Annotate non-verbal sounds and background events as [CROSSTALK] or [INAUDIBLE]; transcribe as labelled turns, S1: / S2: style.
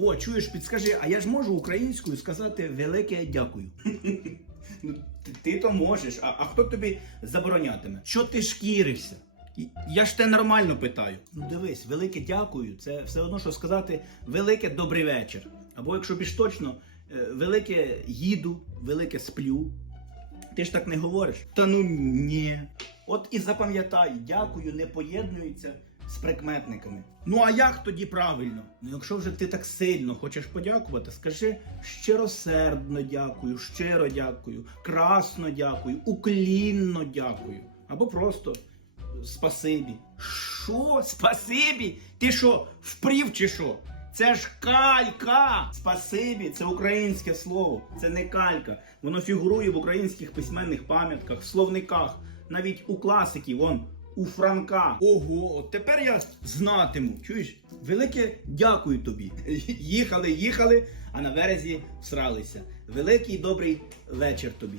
S1: О, чуєш, підскажи, а я ж можу українською сказати велике дякую. [LAUGHS] Ну, ти, ти то можеш, а, а хто тобі заборонятиме? Що ти шкірився? Я ж те нормально питаю. Ну дивись, велике дякую. Це все одно, що сказати велике добрий вечір. Або якщо більш точно, е, велике їду, велике сплю. Ти ж так не говориш? Та ну ні. От і запам'ятай, дякую, не поєднується з прикметниками. Ну а як тоді правильно? Ну якщо вже ти так сильно хочеш подякувати, скажи щиросердно дякую, щиро дякую, красно дякую, уклінно дякую. Або просто спасибі. Що? Спасибі? Ти що, впрів чи що? Це ж калька! Спасибі, це українське слово, це не калька. Воно фігурує в українських письменних пам'ятках, словниках, навіть у класиків, вон, у Франка. Ого, тепер я знатиму. Чуєш? Велике дякую тобі. [LAUGHS] Їхали, їхали, а на березі всралися. Великий добрий вечір тобі.